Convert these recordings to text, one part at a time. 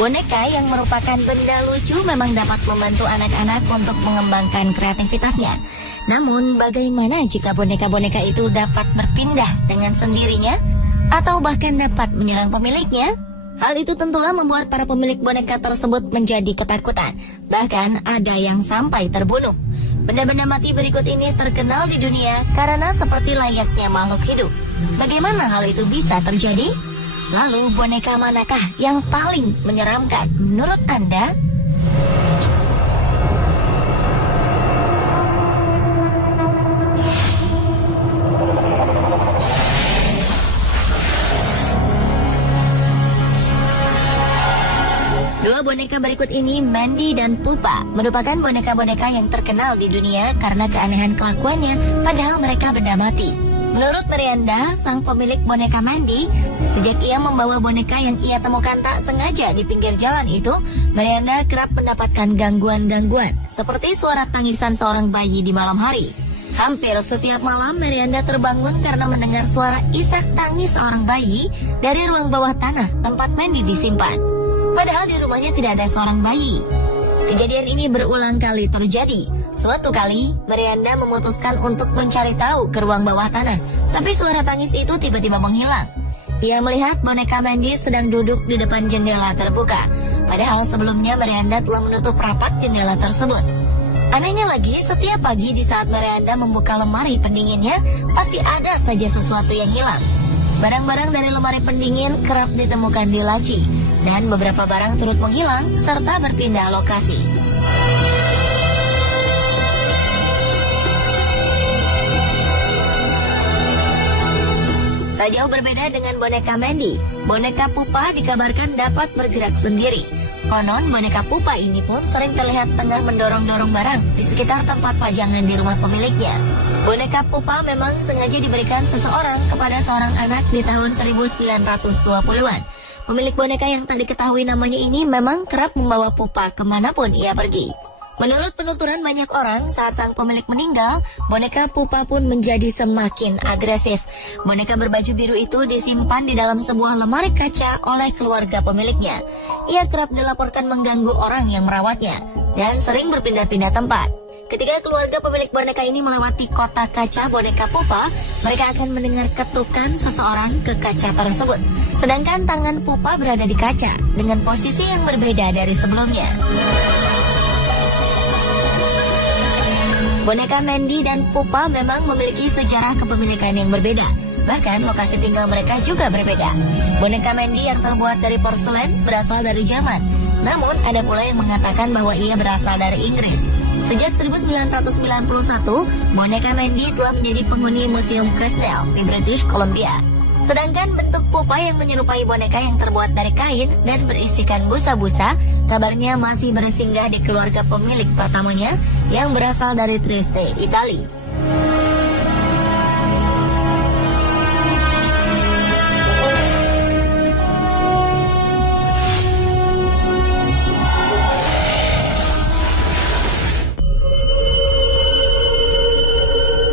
Boneka yang merupakan benda lucu memang dapat membantu anak-anak untuk mengembangkan kreativitasnya. Namun, bagaimana jika boneka-boneka itu dapat berpindah dengan sendirinya atau bahkan dapat menyerang pemiliknya? Hal itu tentulah membuat para pemilik boneka tersebut menjadi ketakutan. Bahkan ada yang sampai terbunuh. Benda-benda mati berikut ini terkenal di dunia karena seperti layaknya makhluk hidup. Bagaimana hal itu bisa terjadi? Lalu boneka manakah yang paling menyeramkan menurut Anda? Dua boneka berikut ini, Mandy dan Pupa, merupakan boneka-boneka yang terkenal di dunia karena keanehan kelakuannya, padahal mereka benda mati. Menurut Miranda, sang pemilik boneka Mandy, sejak ia membawa boneka yang ia temukan tak sengaja di pinggir jalan itu, Miranda kerap mendapatkan gangguan-gangguan, seperti suara tangisan seorang bayi di malam hari. Hampir setiap malam, Miranda terbangun karena mendengar suara isak tangis seorang bayi dari ruang bawah tanah tempat Mandy disimpan. Padahal di rumahnya tidak ada seorang bayi. Kejadian ini berulang kali terjadi. Suatu kali, Miranda memutuskan untuk mencari tahu ke ruang bawah tanah, tapi suara tangis itu tiba-tiba menghilang. Ia melihat boneka Mandy sedang duduk di depan jendela terbuka, padahal sebelumnya Miranda telah menutup rapat jendela tersebut. Anehnya lagi, setiap pagi di saat Miranda membuka lemari pendinginnya, pasti ada saja sesuatu yang hilang. Barang-barang dari lemari pendingin kerap ditemukan di laci, dan beberapa barang turut menghilang serta berpindah lokasi. Tak jauh berbeda dengan boneka Mandy, boneka Pupa dikabarkan dapat bergerak sendiri. Konon boneka Pupa ini pun sering terlihat tengah mendorong-dorong barang di sekitar tempat pajangan di rumah pemiliknya. Boneka Pupa memang sengaja diberikan seseorang kepada seorang anak di tahun 1920-an. Pemilik boneka yang tak diketahui namanya ini memang kerap membawa Pupa kemanapun ia pergi. Menurut penuturan banyak orang, saat sang pemilik meninggal, boneka Pupa pun menjadi semakin agresif. Boneka berbaju biru itu disimpan di dalam sebuah lemari kaca oleh keluarga pemiliknya. Ia kerap dilaporkan mengganggu orang yang merawatnya dan sering berpindah-pindah tempat. Ketika keluarga pemilik boneka ini melewati kotak kaca boneka Pupa, mereka akan mendengar ketukan seseorang ke kaca tersebut. Sedangkan tangan Pupa berada di kaca dengan posisi yang berbeda dari sebelumnya. Boneka Mandy dan Pupa memang memiliki sejarah kepemilikan yang berbeda. Bahkan lokasi tinggal mereka juga berbeda. Boneka Mandy yang terbuat dari porselen berasal dari Jerman. Namun ada pula yang mengatakan bahwa ia berasal dari Inggris. Sejak 1991, boneka Mandy telah menjadi penghuni Museum Castle di British Columbia. Sedangkan bentuk Pupa yang menyerupai boneka yang terbuat dari kain dan berisikan busa-busa, kabarnya masih bersinggah di keluarga pemilik pertamanya yang berasal dari Trieste, Italia.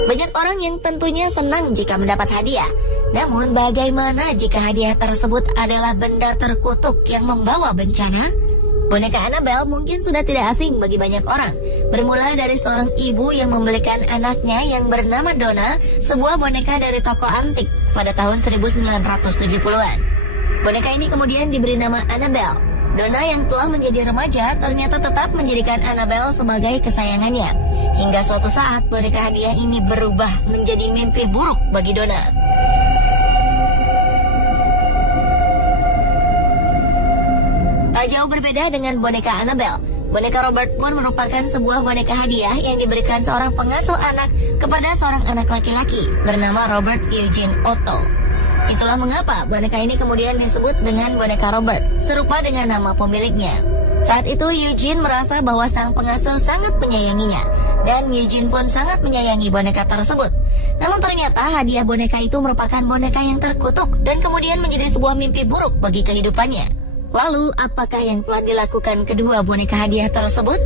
Banyak orang yang tentunya senang jika mendapat hadiah. Namun bagaimana jika hadiah tersebut adalah benda terkutuk yang membawa bencana? Boneka Annabelle mungkin sudah tidak asing bagi banyak orang. Bermula dari seorang ibu yang membelikan anaknya yang bernama Donna sebuah boneka dari toko antik pada tahun 1970-an. Boneka ini kemudian diberi nama Annabelle. Donna yang telah menjadi remaja ternyata tetap menjadikan Annabelle sebagai kesayangannya. Hingga suatu saat boneka hadiah ini berubah menjadi mimpi buruk bagi Donna. Tak jauh berbeda dengan boneka Annabelle, boneka Robert pun merupakan sebuah boneka hadiah yang diberikan seorang pengasuh anak kepada seorang anak laki-laki bernama Robert Eugene Otto. Itulah mengapa boneka ini kemudian disebut dengan boneka Robert, serupa dengan nama pemiliknya. Saat itu Eugene merasa bahwa sang pengasuh sangat menyayanginya, dan Eugene pun sangat menyayangi boneka tersebut. Namun ternyata hadiah boneka itu merupakan boneka yang terkutuk dan kemudian menjadi sebuah mimpi buruk bagi kehidupannya. Lalu, apakah yang telah dilakukan kedua boneka hadiah tersebut?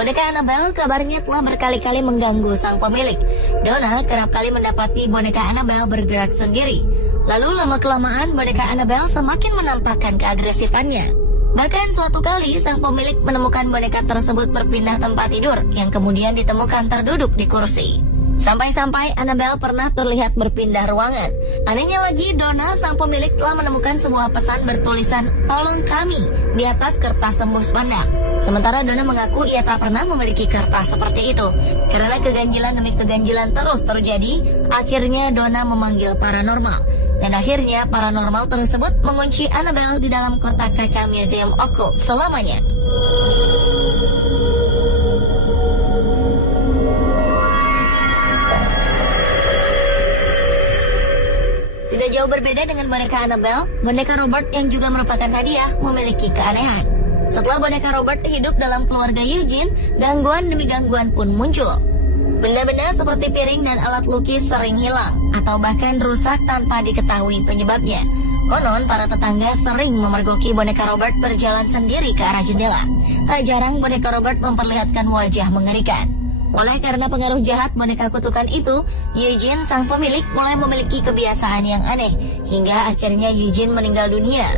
Boneka Annabelle kabarnya telah berkali-kali mengganggu sang pemilik. Donna kerap kali mendapati boneka Annabelle bergerak sendiri. Lalu lama-kelamaan boneka Annabelle semakin menampakkan keagresifannya. Bahkan suatu kali sang pemilik menemukan boneka tersebut berpindah tempat tidur yang kemudian ditemukan terduduk di kursi. Sampai-sampai Annabelle pernah terlihat berpindah ruangan. Anehnya lagi, Donna, sang pemilik, telah menemukan sebuah pesan bertulisan "Tolong kami" di atas kertas tembus pandang. Sementara Donna mengaku ia tak pernah memiliki kertas seperti itu. Karena keganjilan demi keganjilan terus terjadi, akhirnya Donna memanggil paranormal. Dan akhirnya paranormal tersebut mengunci Annabelle di dalam kotak kaca Museum Occult selamanya. Tidak jauh berbeda dengan boneka Annabelle, boneka Robert yang juga merupakan hadiah memiliki keanehan. Setelah boneka Robert hidup dalam keluarga Eugene, gangguan demi gangguan pun muncul. Benda-benda seperti piring dan alat lukis sering hilang, atau bahkan rusak tanpa diketahui penyebabnya. Konon, para tetangga sering memergoki boneka Robert berjalan sendiri ke arah jendela. Tak jarang boneka Robert memperlihatkan wajah mengerikan. Oleh karena pengaruh jahat boneka kutukan itu, Eugene, sang pemilik, mulai memiliki kebiasaan yang aneh, hingga akhirnya Eugene meninggal dunia.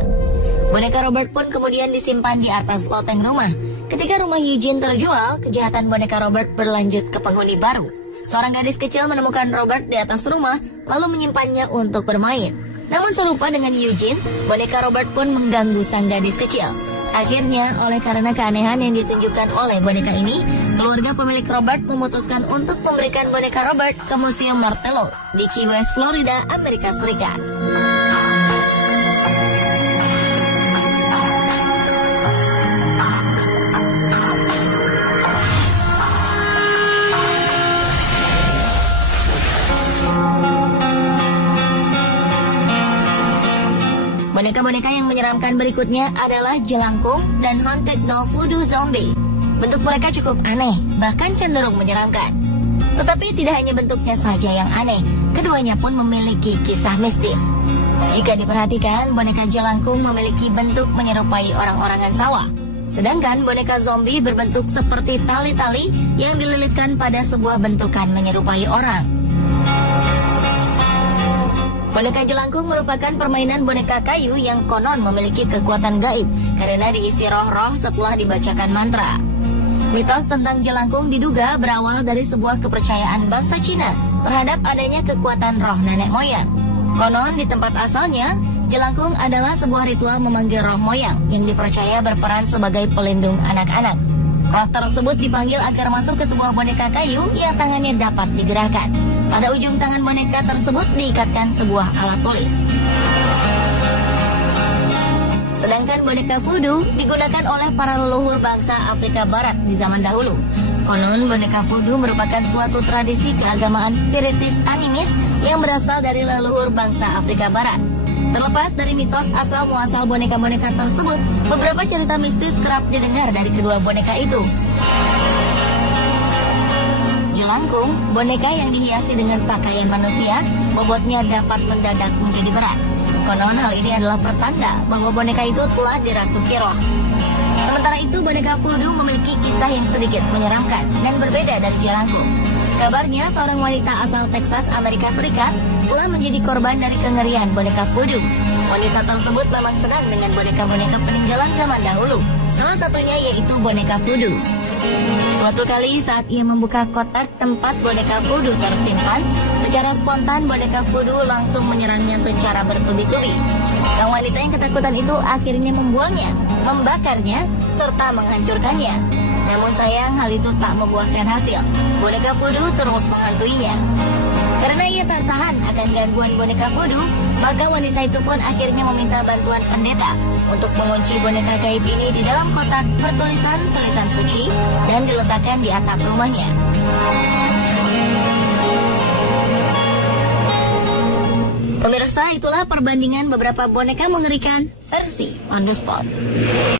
Boneka Robert pun kemudian disimpan di atas loteng rumah. Ketika rumah Eugene terjual, kejahatan boneka Robert berlanjut ke penghuni baru. Seorang gadis kecil menemukan Robert di atas rumah, lalu menyimpannya untuk bermain. Namun serupa dengan Eugene, boneka Robert pun mengganggu sang gadis kecil. Akhirnya, oleh karena keanehan yang ditunjukkan oleh boneka ini, keluarga pemilik Robert memutuskan untuk memberikan boneka Robert ke Museum Martello di Key West, Florida, Amerika Serikat. Boneka-boneka yang menyeramkan berikutnya adalah jelangkung dan haunted doll voodoo zombie. Bentuk mereka cukup aneh, bahkan cenderung menyeramkan. Tetapi tidak hanya bentuknya saja yang aneh, keduanya pun memiliki kisah mistis. Jika diperhatikan, boneka jelangkung memiliki bentuk menyerupai orang-orangan sawah. Sedangkan boneka zombie berbentuk seperti tali-tali yang dililitkan pada sebuah bentukan menyerupai orang. Boneka jelangkung merupakan permainan boneka kayu yang konon memiliki kekuatan gaib karena diisi roh-roh setelah dibacakan mantra. Mitos tentang jelangkung diduga berawal dari sebuah kepercayaan bangsa Cina terhadap adanya kekuatan roh nenek moyang. Konon di tempat asalnya, jelangkung adalah sebuah ritual memanggil roh moyang yang dipercaya berperan sebagai pelindung anak-anak. Roh tersebut dipanggil agar masuk ke sebuah boneka kayu yang tangannya dapat digerakkan. Pada ujung tangan boneka tersebut diikatkan sebuah alat tulis. Sedangkan boneka voodoo digunakan oleh para leluhur bangsa Afrika Barat di zaman dahulu. Konon boneka voodoo merupakan suatu tradisi keagamaan spiritis animis yang berasal dari leluhur bangsa Afrika Barat. Terlepas dari mitos asal-muasal boneka-boneka tersebut, beberapa cerita mistis kerap didengar dari kedua boneka itu. Jelangkung, boneka yang dihiasi dengan pakaian manusia, bobotnya dapat mendadak menjadi berat. Konon hal ini adalah pertanda bahwa boneka itu telah dirasuki roh. Sementara itu, boneka voodoo memiliki kisah yang sedikit menyeramkan dan berbeda dari jelangkung. Kabarnya, seorang wanita asal Texas, Amerika Serikat, telah menjadi korban dari kengerian boneka voodoo. Wanita tersebut memang senang dengan boneka-boneka peninggalan zaman dahulu. Salah satunya yaitu boneka voodoo. Suatu kali saat ia membuka kotak tempat boneka voodoo tersimpan, secara spontan boneka voodoo langsung menyerangnya secara bertubi-tubi. Sang wanita yang ketakutan itu akhirnya membuangnya, membakarnya, serta menghancurkannya. Namun sayang hal itu tak membuahkan hasil. Boneka voodoo terus menghantuinya. Karena ia tak tahan akan gangguan boneka voodoo, maka wanita itu pun akhirnya meminta bantuan pendeta untuk mengunci boneka gaib ini di dalam kotak bertulisan tulisan suci dan diletakkan di atap rumahnya. Pemirsa, itulah perbandingan beberapa boneka mengerikan versi On The Spot.